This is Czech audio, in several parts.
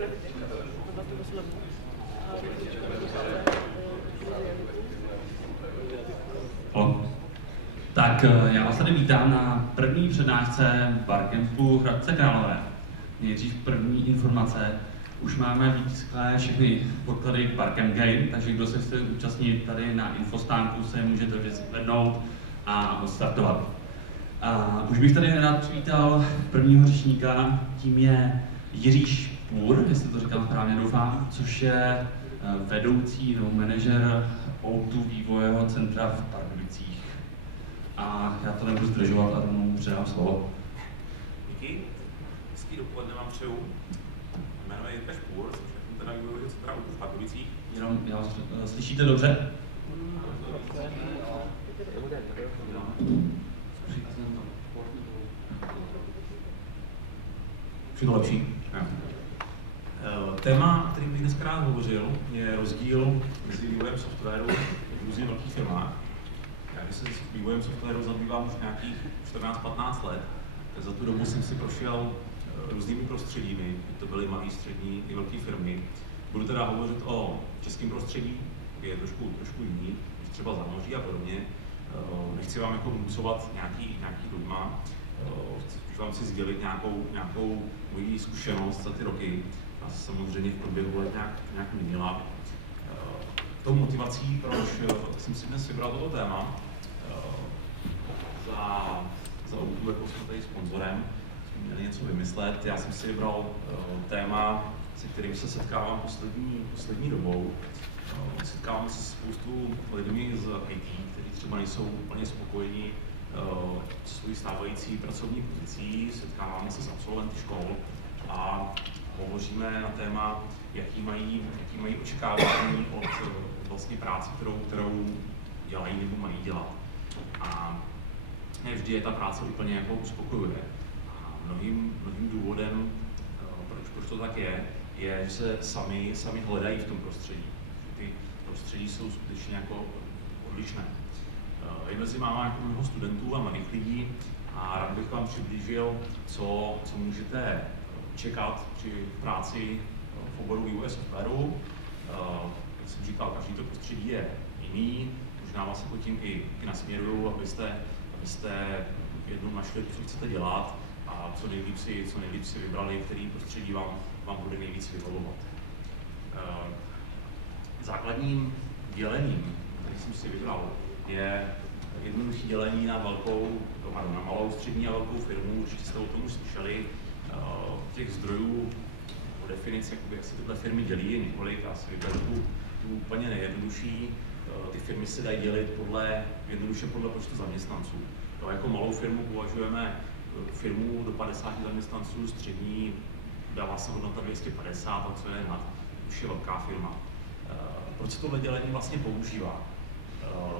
benefity za tu slevu. Tak já vás tady vítám na první přednášce Barcampu Hradce Králové. Nejdřív první informace. Už máme vytisknuté všechny podklady k Barcamp Game, takže kdo se chce účastnit tady na infostánku, se můžete vyzvednout a odstartovat. Už bych tady rád přivítal prvního řečníka, tím je Jiří Špůr, jestli to říkám správně, doufám, což je vedoucí nebo manažer O2 vývojového centra v Pardubicích. A já to nebudu zdržovat a rovnou předám slovo. Díky. Hezký dopoledne vám přeju. Jmenuji Jiří Špůr, jsem šéfem teda vývojového centra O2 v Pardubicích. Jenom, já vás slyšíte dobře? Už je to lepší? Téma, o kterým bych dneska rád hovořil, je rozdíl mezi vývojem softwaru v různých velkých firmách. Já když se s vývojem softwaru zabývám už nějakých 14-15 let, tak za tu dobu jsem si prošel různými prostředími, to byly malé, střední i velké firmy. Budu teda hovořit o českém prostředí, je trošku jiný, třeba Zámoří a podobně. Nechci vám jako vnucovat nějaký dogma, vám si sdělit nějakou moji zkušenost za ty roky. A samozřejmě v průběhu let nějak měnila. Tou motivací, proč jsem si dnes vybral toto téma, za O2, jako jsme tady sponzorem, jsme měli něco vymyslet. Já jsem si vybral téma, se kterým se setkávám poslední dobou. Setkávám se s spoustu lidmi z IT, kteří třeba nejsou úplně spokojení se svojí stávající pracovní pozicí, setkáváme se s absolventy škol a hovoříme na téma, jaký mají očekávání od vlastně práce, kterou dělají nebo mají dělat. A ne vždy je ta práce úplně jako uspokojuje. A mnohým důvodem, proč to tak je, že se sami hledají v tom prostředí. Ty prostředí jsou skutečně jako odlišné. Je mezi máma jako mnoho studentů a mladých lidí a rád bych vám přiblížil, co můžete čekat při práci v oboru vývoje softwaru. Jak jsem říkal, každý to prostředí je jiný, možná vás jako tím i nasměruju, abyste jednou našli, co chcete dělat a co nejlíp si vybrali, který prostředí vám bude nejvíc vyhovovat. Základním dělením, který jsem si vybral, je jednoduché dělení na malou, střední a velkou firmu. Určitě jste o tom už slyšeli. Těch zdrojů o definici, jak se tyhle firmy dělí, je několik. Já si vyberu tu úplně nejjednodušší. Ty firmy se dají dělit jednoduše podle počtu zaměstnanců. Jako malou firmu považujeme firmu do 50 zaměstnanců, střední dává se hodnota 250 a co je nad, už je velká firma. Proč se tohle dělení vlastně používá?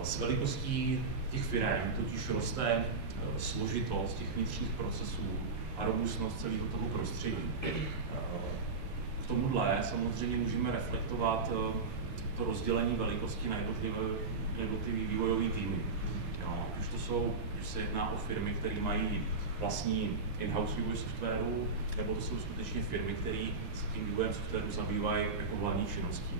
S velikostí těch firm totiž roste složitost těch vnitřních procesů a robustnost celého toho prostředí. K tomuhle samozřejmě můžeme reflektovat to rozdělení velikosti na jednotlivé vývojové týmy. Když se jedná o firmy, které mají vlastní in-house vývoj softwaru, nebo to jsou skutečně firmy, které se tím vývojem softwaru zabývají jako hlavní činností.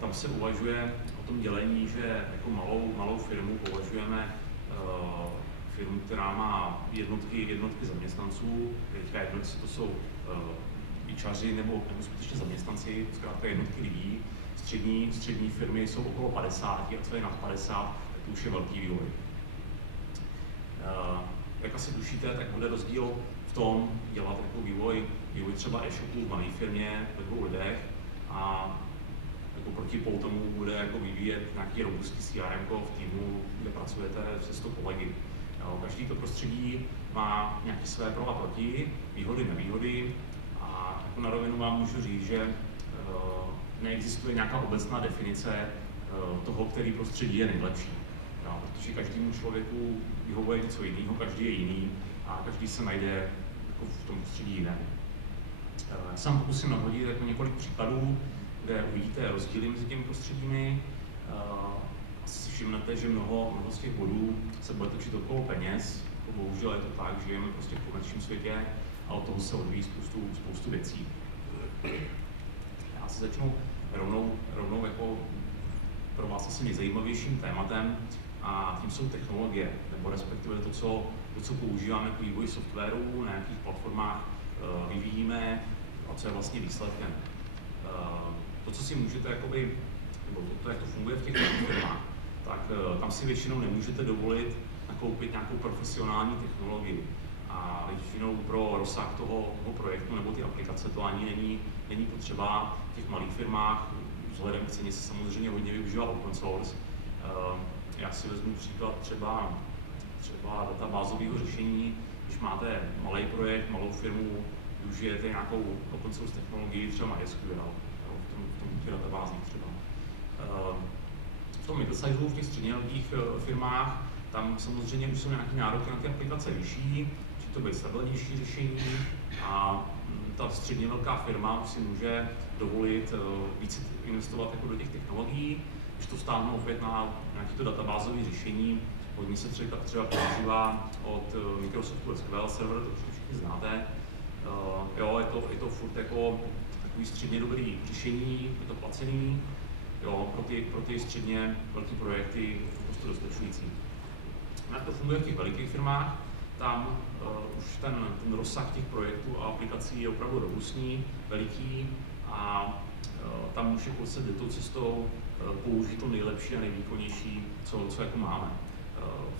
Tam se uvažuje o tom dělení, že jako malou firmu považujeme firmu, která má jednotky zaměstnanců, teďka jednotky to jsou výčaři nebo skutečně zaměstnanci, zkrátka jednotky lidí. Střední firmy jsou okolo 50 a co je nad 50, tak to už je velký vývoj. Jak asi tušíte, tak bude rozdíl v tom dělat jako vývoj třeba e-shopu v malé firmě ve 2 lidech a jako protipol tomu bude jako vyvíjet nějaký robustní CRM v týmu, kde pracujete se 100 kolegy. Každý to prostředí má nějaké své pro a proti, výhody, nevýhody a jako na rovinu vám můžu říct, že neexistuje nějaká obecná definice toho, který prostředí je nejlepší. Protože každému člověku vyhovuje něco jiného, každý je jiný a každý se najde jako v tom prostředí jiném. Já se vám pokusím nadhodit jako několik příkladů, kde uvidíte rozdíly mezi těmi prostředími. Asi si všimnete, že mnoho z těch bodů se bude točit okolo peněz. Bohužel je to tak, že žijeme prostě v komerčním světě a od toho se odvíjí spoustu věcí. Já se začnu rovnou jako pro vás asi nejzajímavějším tématem a tím jsou technologie, nebo respektive to, co používáme k vývoji softwaru, na jakých platformách vyvíjíme a co je vlastně výsledkem. To, co si můžete, jakoby, nebo to, jak to funguje v těch firmách, tak tam si většinou nemůžete dovolit nakoupit nějakou profesionální technologii. A většinou pro rozsah toho projektu nebo ty aplikace to ani není potřeba. V těch malých firmách vzhledem k ceně se samozřejmě hodně využívá open source. Já si vezmu příklad třeba databázového řešení. Když máte malý projekt, malou firmu, využijete nějakou open source technologii, třeba MySQL, v těch databázích třeba. V tom middle-sizeu, v těch středně velkých firmách, tam samozřejmě už jsou nějaké nároky na ty aplikace vyšší, že to bude stabilnější řešení a ta středně velká firma už si může dovolit více investovat jako do těch technologií. Když to stáhnou opět na nějaké to databázové řešení, hodně se třeba používá od Microsoftu SQL Server, to už všichni znáte. Jo, je to furt jako takový středně dobrý řešení, je to placený, jo, pro ty středně velké projekty je to prostě dostačující. Jak to funguje v těch velikých firmách, tam už ten rozsah těch projektů a aplikací je opravdu robustní, veliký a tam už jako se jde tou cestou použít to nejlepší a nejvýkonnější, co jako máme.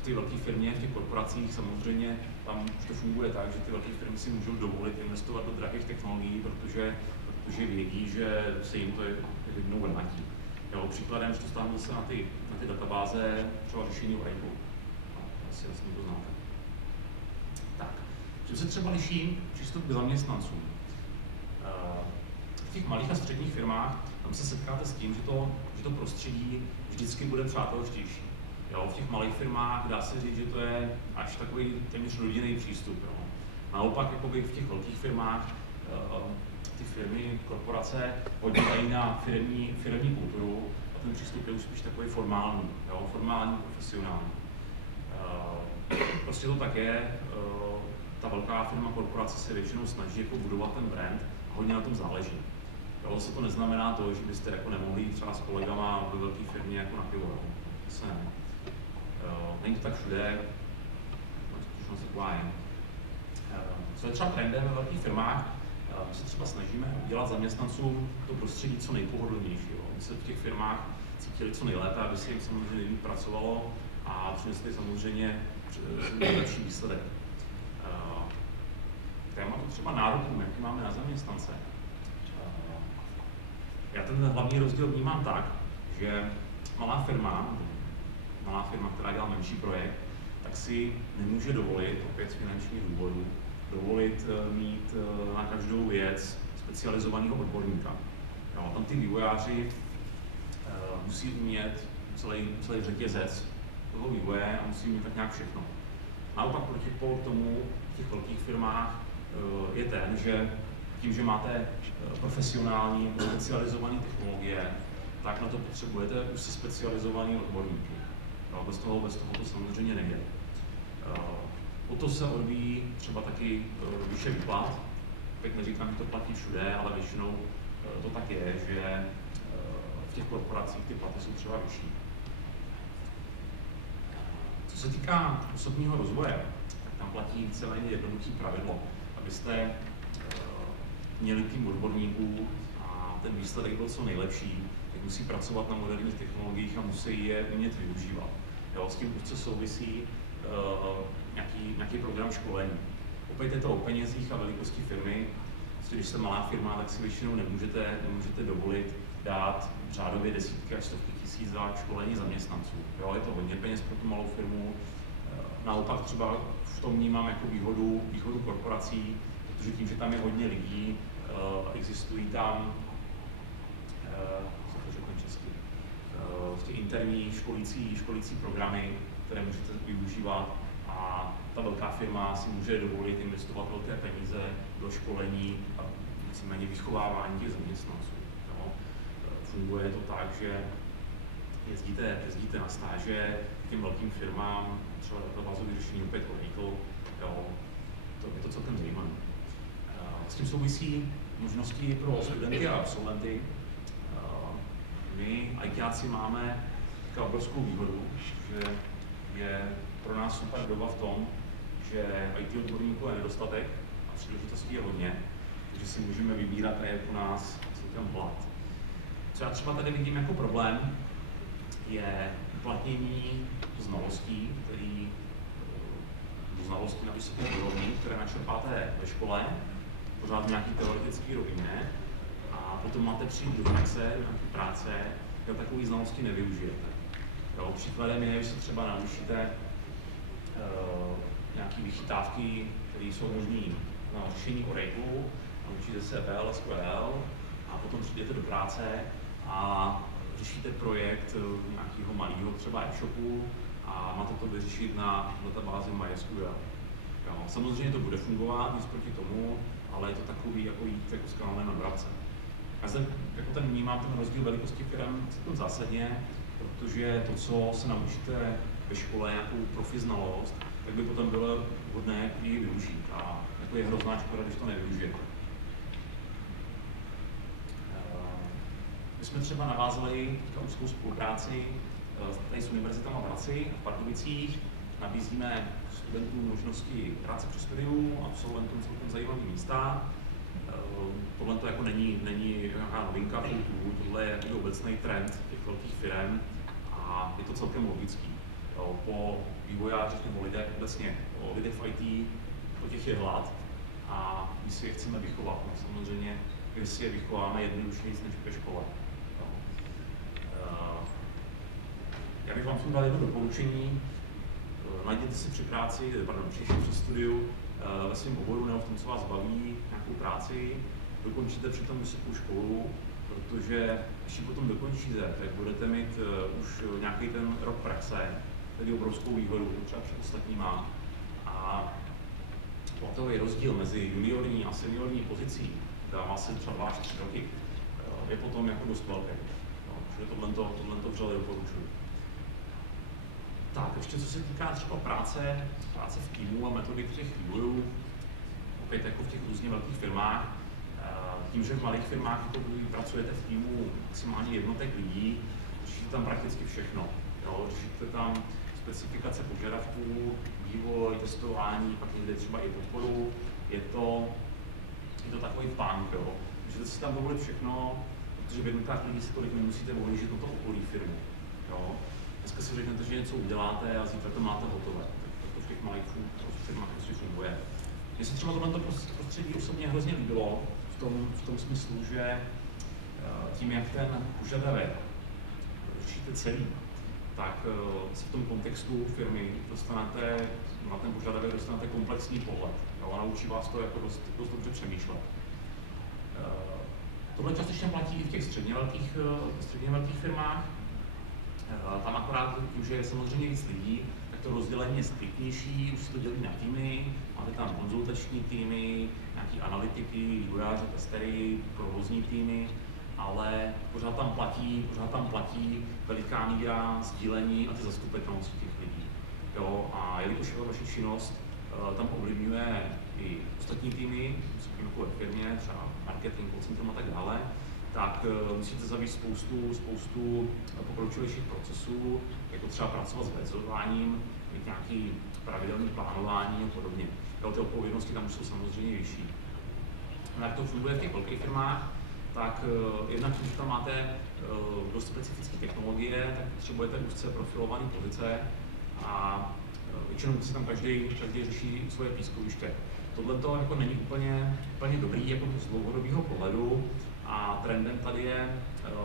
V té velké firmě, v těch korporacích samozřejmě tam už to funguje tak, že ty velké firmy si můžou dovolit investovat do drahých technologií, protože vědí, že se jim to jednou vrátí. Příkladem, že to stáhnu se na ty databáze, třeba řešení Oracle. Asi jasně to znáte. Tak, čím se třeba liší přístup k zaměstnancům? V těch malých a středních firmách tam se setkáte s tím, že to prostředí vždycky bude přátelštější. V těch malých firmách dá se říct, že to je až takový téměř rodinný přístup. Naopak jakoby v těch velkých firmách ty firmy, korporace hodně dají na firemní kulturu a ten přístup je už spíš takový formální, profesionální. Prostě to tak je, ta velká firma, korporace se většinou snaží jako budovat ten brand a hodně na tom záleží. Zase to neznamená to, že byste jako nemohli jít třeba s kolegama ve velké firmě jako na pivo. Není to tak všude, skutečnost taková je. Co je třeba trendem ve velkých firmách, my se třeba snažíme udělat zaměstnancům to prostředí co nejpohodlnější. My se v těch firmách cítili co nejlépe, aby se jim samozřejmě nejlíp pracovalo a přinesli samozřejmě lepší výsledek. Tématu třeba nároků, jaký máme na zaměstnance. Já ten hlavní rozdíl vnímám tak, že malá firma, která dělá menší projekt, tak si nemůže dovolit, opět z finančních důvodů, mít na každou věc specializovaného odborníka. Tam ty vývojáři musí umět celý řetězec toho vývoje a musí mít tak nějak všechno. Naopak protipol k tomu v těch velkých firmách je ten, že tím, že máte profesionální, specializované technologie, tak na to potřebujete už si specializovaný odborníky. Bez toho to samozřejmě nejde. O to se odvíjí třeba taky výše výplat. Teď neříkám, že to platí všude, ale většinou to tak je, že v těch korporacích ty platy jsou třeba vyšší. Co se týká osobního rozvoje, tak tam platí víceméně jednoduché pravidlo, abyste měli tým odborníků a ten výsledek byl co nejlepší, tak musí pracovat na moderních technologiích a musí je umět využívat. S tím úzce souvisí nějaký program školení. Opět je to o penězích a velikosti firmy. Když jste malá firma, tak si většinou nemůžete dovolit dát řádově desítky až stovky tisíc za školení zaměstnanců. Je to hodně peněz pro tu malou firmu. Naopak třeba v tom vnímám jako výhodu korporací, protože tím, že tam je hodně lidí, existují tam v těch interní školící programy, které můžete využívat a ta velká firma si může dovolit investovat velké peníze do školení a víceméně vychovávání těch zaměstnanců. Funguje to tak, že jezdíte na stáže k těm velkým firmám, třeba databázové řešení opět Oracle, je to celkem zajímavé. S tím souvisí možnosti pro studenty a absolventy. My, ITáci, máme takovou obrovskou výhodu, že je pro nás super doba v tom, že IT odborníků je nedostatek a příležitostí je hodně, takže si můžeme vybírat a je pro nás celkem plat. Co já třeba tady vidím jako problém, je uplatnění znalostí, znalostí na vysoké úrovni, které načerpáte ve škole, pořád nějaký teoretický rovině, a potom máte přijít do praxe, do nějaké práce, kde takové znalosti nevyužijete. Jo, příkladem je, že se třeba naučíte nějaké vychytávky, které jsou možné na řešení Oracle, naučíte se PL, SQL a potom přijdete do práce a řešíte projekt nějakého malého třeba e-shopu a máte to vyřešit na databázi MySQL. Jo, samozřejmě to bude fungovat, nic proti tomu, ale je to takový jako jít jako s kanálem na bravce. Já zde jako ten vnímám ten rozdíl velikosti firm celkem zásadně, protože to, co se naučíte ve škole, nějakou profi znalost, tak by potom bylo vhodné ji využít. A jako je hrozná škoda, když to nevyužijete. My jsme třeba navázali úzkou spolupráci tady s univerzitama v Hradci a v Pardubicích. Nabízíme studentům možnosti práce při studiu, absolventům celkem zajímavé místa. Tohle to jako není nějaká novinka, tohle je jako obecný trend těch velkých firm a je to celkem logický. Po vývojářích nebo lidech obecně, o lidech v IT, po těch je hlad a my si je chceme vychovat. No, samozřejmě, když si je vychováme jednodušeji než ve škole. Já bych vám v tom dal jedno doporučení. Najděte si při práci, při studiu ve svém oboru nebo v tom, co vás baví, nějakou práci, dokončíte přitom vysokou školu, protože když ji potom dokončíte, tak budete mít už nějaký ten rok praxe, tedy obrovskou výhodu, to třeba před ostatníma. A platový rozdíl mezi juniorní a seniorní pozicí, dává se třeba 2 až 3 roky, je potom jako dost velký. Takže tohle vřele doporučuji. Tak, ještě co se týká třeba práce v týmu a metodik těch vývojů, opět jako v těch různě velkých firmách, tím, že v malých firmách pracujete v týmu maximálně jednotek lidí, řešíte tam prakticky všechno. Jo? Řešíte tam specifikace požadavků, vývoj, testování, pak někde třeba i podporu. Je to takový punk, jo? Můžete si tam dovolit všechno, protože v jednotkách lidí si tolik nemusíte ohlížet na to okolí firmu. Jo? Dneska si řeknete, že něco uděláte a zítra to máte hotové. Tak to v těch malých firmách prostě funguje. Mně se třeba tohle prostředí osobně hrozně líbilo v tom smyslu, že tím, jak ten požadavek řešíte celý, tak si v tom kontextu firmy dostanete, na ten požadavek dostanete komplexní pohled. Jo, a naučí vás to jako dost dobře přemýšlet. Tohle částečně platí i v těch středně velkých firmách. Tam akorát tím, že je samozřejmě víc lidí, tak to rozdělení je striktnější, už se to dělí na týmy, máte tam konzultační týmy, nějaký analytiky, vývojáře, testery, provozní týmy, ale pořád tam platí veliká míra sdílení a ty zastupitelnosti těch lidí. Jo, a jelikož vaši činnost tam ovlivňuje i ostatní týmy, jako ve firmě, třeba marketing, call centrum a tak dále, tak musíte zavést spoustu pokročilejších procesů, jako třeba pracovat s vezováním, mít nějaký pravidelný plánování a podobně. Jo, ty odpovědnosti tam už jsou samozřejmě vyšší. A jak to funguje v těch velkých firmách, tak jednak tím, že tam máte dost specifické technologie, tak potřebujete úzce profilované pozice a většinou si tam každý řeší svoje pískoviště. Tohle to jako není úplně dobrý jako z dlouhodobého pohledu a trendem tady je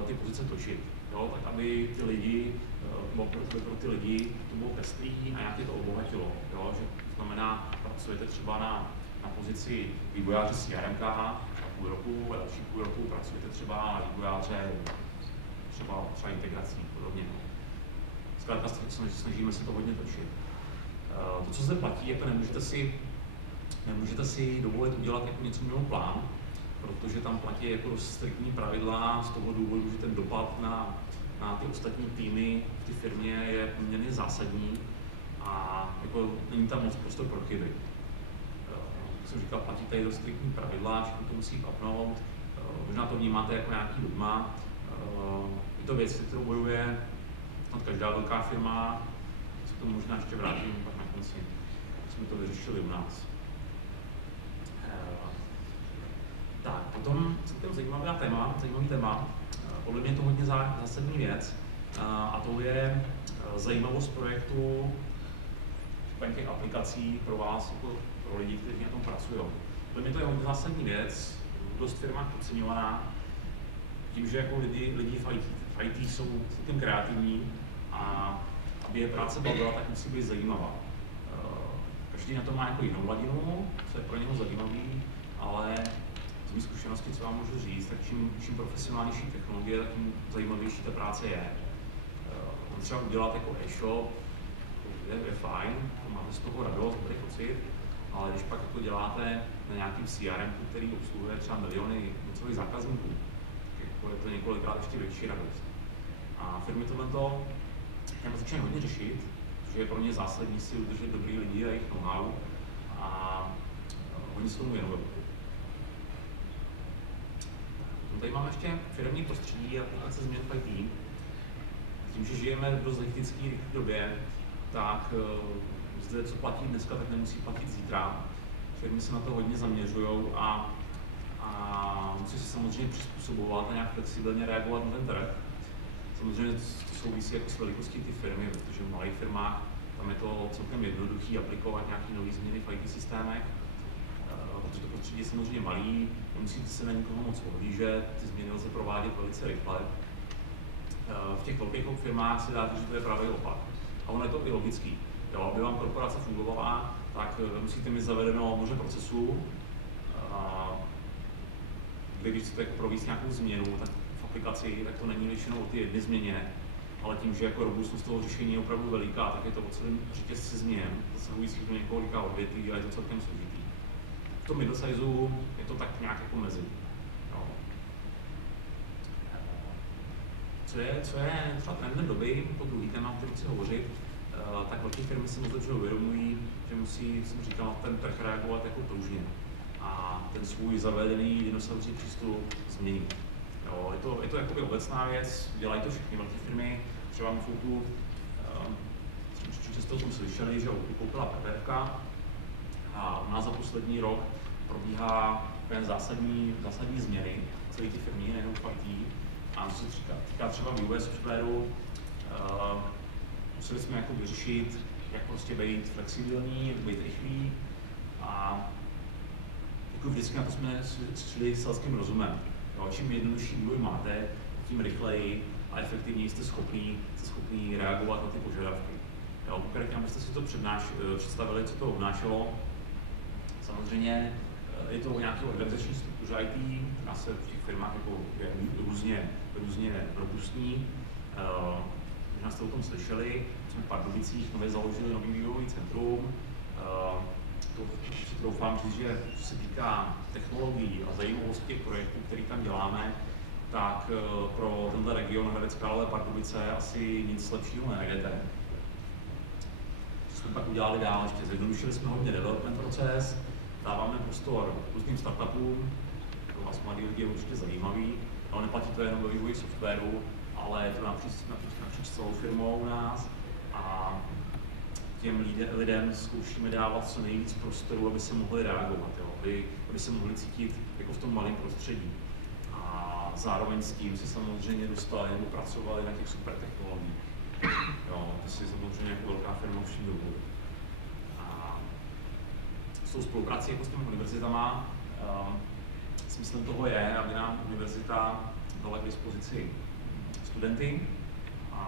ty pozice točit, jo? Tak aby ty lidi, pro ty lidi to bylo pestrý a nějak je to obohatilo. Jo? Že to znamená, pracujete třeba na pozici vývojáře CRM a půl roku a další půl roku pracujete třeba na vývojáře třeba integrací a podobně. Zkrátka snažíme se to hodně točit. To, co zde platí, jako nemůžete si dovolit udělat jako něco mimo plán, protože tam platí jako dost striktní pravidla z toho důvodu, že ten dopad na ty ostatní týmy v té firmě je poměrně zásadní a jako není tam moc prostor pro chyby. jak jsem říkal, platí tady dost striktní pravidla, všechno to musí papnout, možná to vnímáte jako nějaký dogma. Je to věc, kterou bojuje snad každá velká firma, se k tomu možná ještě vrátím pak na konci, jsme to vyřešili u nás. Tak, potom celkem zajímavý téma, podle mě je to hodně zásadní věc, a to je zajímavost projektu, těch aplikací pro vás, jako pro lidi, kteří na tom pracují. Podle mě to je hodně zásadní věc, dost firma podceňovaná, tím, že jako lidi v IT jsou celkem kreativní a aby je práce bavila, tak musí být zajímavá. Každý na to má jako jinou hladinu, co je pro něho zajímavý, ale z mé zkušenosti, co vám můžu říct, tak čím profesionálnější technologie, tak tím zajímavější ta práce je. Třeba udělat jako e-shop je fajn, máte z toho radost, dobrý pocit, ale když pak jako děláte na nějakým CRM, který obsluhuje třeba miliony celých zákazníků, tak jako je to několikrát ještě větší radost. A firmy tohleto začínají hodně řešit, že je pro ně zásadní si udržet dobrý lidi a jejich know-how a oni se tomu věnují. Tady máme ještě firemní prostředí a aplikace změn v IT. Tím, že žijeme v dost hektické době, tak zde, co platí dneska, tak nemusí platit zítra. Firmy se na to hodně zaměřují a musí se samozřejmě přizpůsobovat a nějak flexibilně reagovat na ten trh. Samozřejmě to souvisí jako s velikostí ty firmy, protože v malých firmách tam je to celkem jednoduché aplikovat nějaké nové změny v IT systémech, protože to prostředí je samozřejmě malý, nemusíte se na nikoho moc ohlížet, ty změny lze provádět velice rychle. V těch velkých firmách se dá říct, že to je právě opak. A ono je to i logický. Jo, aby vám korporace fungovala, tak musíte mít zavedeno možná procesů, když chcete provést nějakou změnu, tak v aplikaci, tak to není většinou o ty jedné změně, ale tím, že jako robustnost toho řešení je opravdu veliká, tak je to o celém řetězci změn, zasahujících do několika odvětví a je to celkem složitý. V tom middle sizeu je to tak nějak jako mezi. Co je třeba trendem doby, to druhý téma, o kterém chci hovořit, tak velké firmy si moc dobře uvědomují, že musí, jsem říkal, ten trh reagovat jako pružně a ten svůj zavedený dinosauří přístup změnit. Jo, je to jakoby obecná věc, dělají to všechny velké firmy, třeba Mifoutu, určitě jste o tom slyšeli, že koupila PPF a u nás za poslední rok probíhá zásadní změny celé ty firmy, nejenom v IT. A co se týká třeba vývoje softwaru, museli jsme jako vyřešit, jak prostě být flexibilní, jak být rychlý a jako vždycky na to jsme šli selským rozumem. Jo, čím jednodušší vývoj máte, tím rychleji a efektivněji jste schopní reagovat na ty požadavky. Jo, pokud byste si to představili, co to obnášelo, samozřejmě je to o nějaké organizační struktuře IT, která se v těch firmách jako je různě robustní. Možná jste o tom slyšeli, jsme v Pardubicích nově založili nový vývojový centrum. To si troufám říct, že co se týká technologií a zajímavosti těch projektů, které tam děláme, tak pro tenhle region Hradec Králové Pardubice asi nic lepšího nenajdete. Co jsme pak udělali dál, ještě zjednodušili jsme hodně development proces, dáváme prostor různým startupům, pro vás mladí lidi je určitě zajímavý, ale neplatí to jenom ve vývoji softwaru, ale je to napříč celou firmou u nás a těm lidem zkoušíme dávat co nejvíc prostoru, aby se mohli reagovat, jo? Aby se mohli cítit jako v tom malém prostředí. A zároveň s tím si samozřejmě dostali nebo pracovali na těch super technologiích. Jo, to si samozřejmě jako velká firma vším dovolí. A s tou spoluprací jako s těmi univerzitama, smyslem toho je, aby nám univerzita dala k dispozici studenty a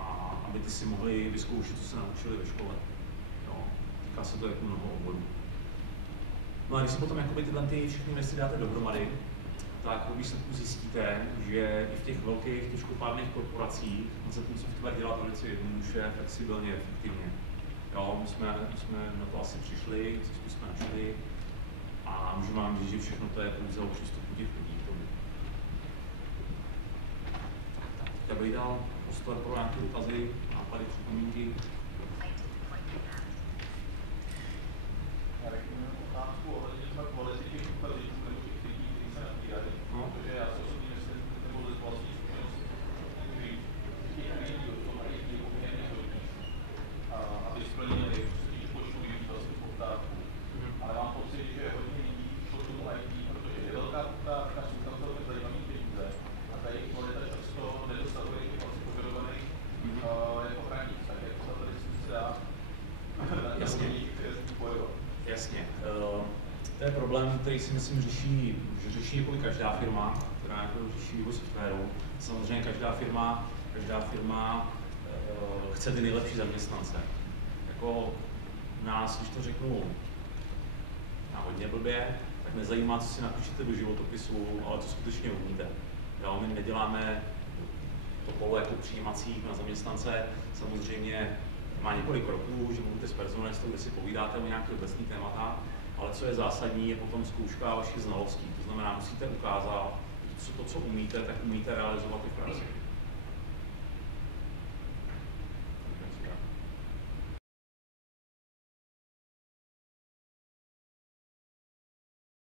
aby ty si mohli vyzkoušet, co se naučili ve škole. Jo, týká se to jako mnoho oborů. No a když si potom tyhle všechny věci dáte dohromady, tak po výsledku zjistíte, že i v těch velkých těžkopádných korporacích se ten software dělat velice jednoduše, flexibilně, efektivně. Jo, my jsme na to asi přišli, cestu jsme našli a můžu vám říct, že všechno to je pouze o přístupu těch lidí k tomu. Tak bych dal prostor pro nějaké dotazy, nápady, připomínky. Já řeknu otázku ohledně kvality je problém, který si myslím že řeší jako každá firma, která jako řeší vývoj softwaru. Samozřejmě každá firma chce ty nejlepší zaměstnance. Jako nás, když to řeknu hodně blbě, tak nezajímá, co si napíšete do životopisu, ale co skutečně umíte. Jo, my neděláme to polo jako přijímací na zaměstnance. Samozřejmě má několik kroků, že mluvíte s personalistou, kde si povídáte o nějakých obecných tématách, ale co je zásadní, je potom zkouška vašich znalostí. To znamená, musíte ukázat, to, co umíte, tak umíte realizovat i v praxi.